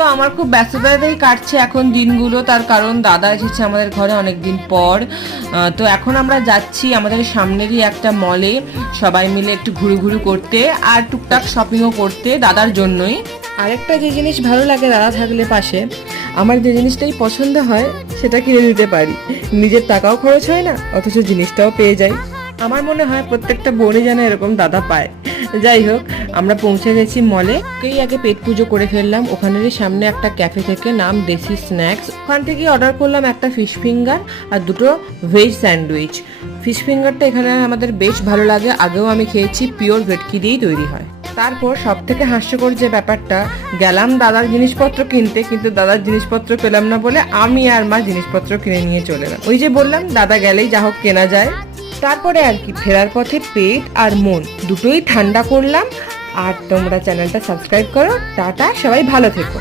তো আমার খুব ব্যস্ততাতেই কাটছে এখন দিনগুলো, তার কারণ দাদা এসেছে আমাদের ঘরে অনেক দিন পর। তো এখন আমরা যাচ্ছি আমাদের সামনেরই একটা মলে সবাই মিলে একটু ঘুরু করতে আর টুকটাক শপিংও করতে দাদার জন্যই। আরেকটা যে জিনিস ভালো লাগে দাদা থাকলে পাশে, আমার যে জিনিসটাই পছন্দ হয় সেটা কিনে দিতে পারি, নিজের টাকাও খরচ হয় না অথচ জিনিসটাও পেয়ে যাই। আমার মনে হয় প্রত্যেকটা বোনই যেন এরকম দাদা পায়। যাই হোক, আমরা পৌঁছে গেছি মলে। আগে পেট পুজো করে ফেললাম ওখানেরই সামনে একটা ক্যাফে থেকে, নাম দেশি স্ন্যাক্স। ওখান থেকে অর্ডার করলাম একটা ফিশ ফিঙ্গার আর দুটো ভেজ স্যান্ডউইচ। ফিশ ফিঙ্গারটা এখানে আমাদের বেশ ভালো লাগে, আগেও আমি খেয়েছি, পিওর ভেটকি দিয়েই তৈরি হয়। তারপর সব থেকে হাস্যকর যে ব্যাপারটা, গেলাম দাদার জিনিসপত্র কিনতে, কিন্তু দাদার জিনিসপত্র পেলাম না বলে আমি আর মা জিনিসপত্র কিনে নিয়ে চলে এলাম। ওই যে বললাম দাদা গেলেই যা হোক কেনা যায়। তারপরে আর কি, ফেরার পথে পেট আর মন দুটোই ঠান্ডা করলাম। আর তোমরা চ্যানেলটা সাবস্ক্রাইব করো। টাটা, সবাই ভালো থেকো।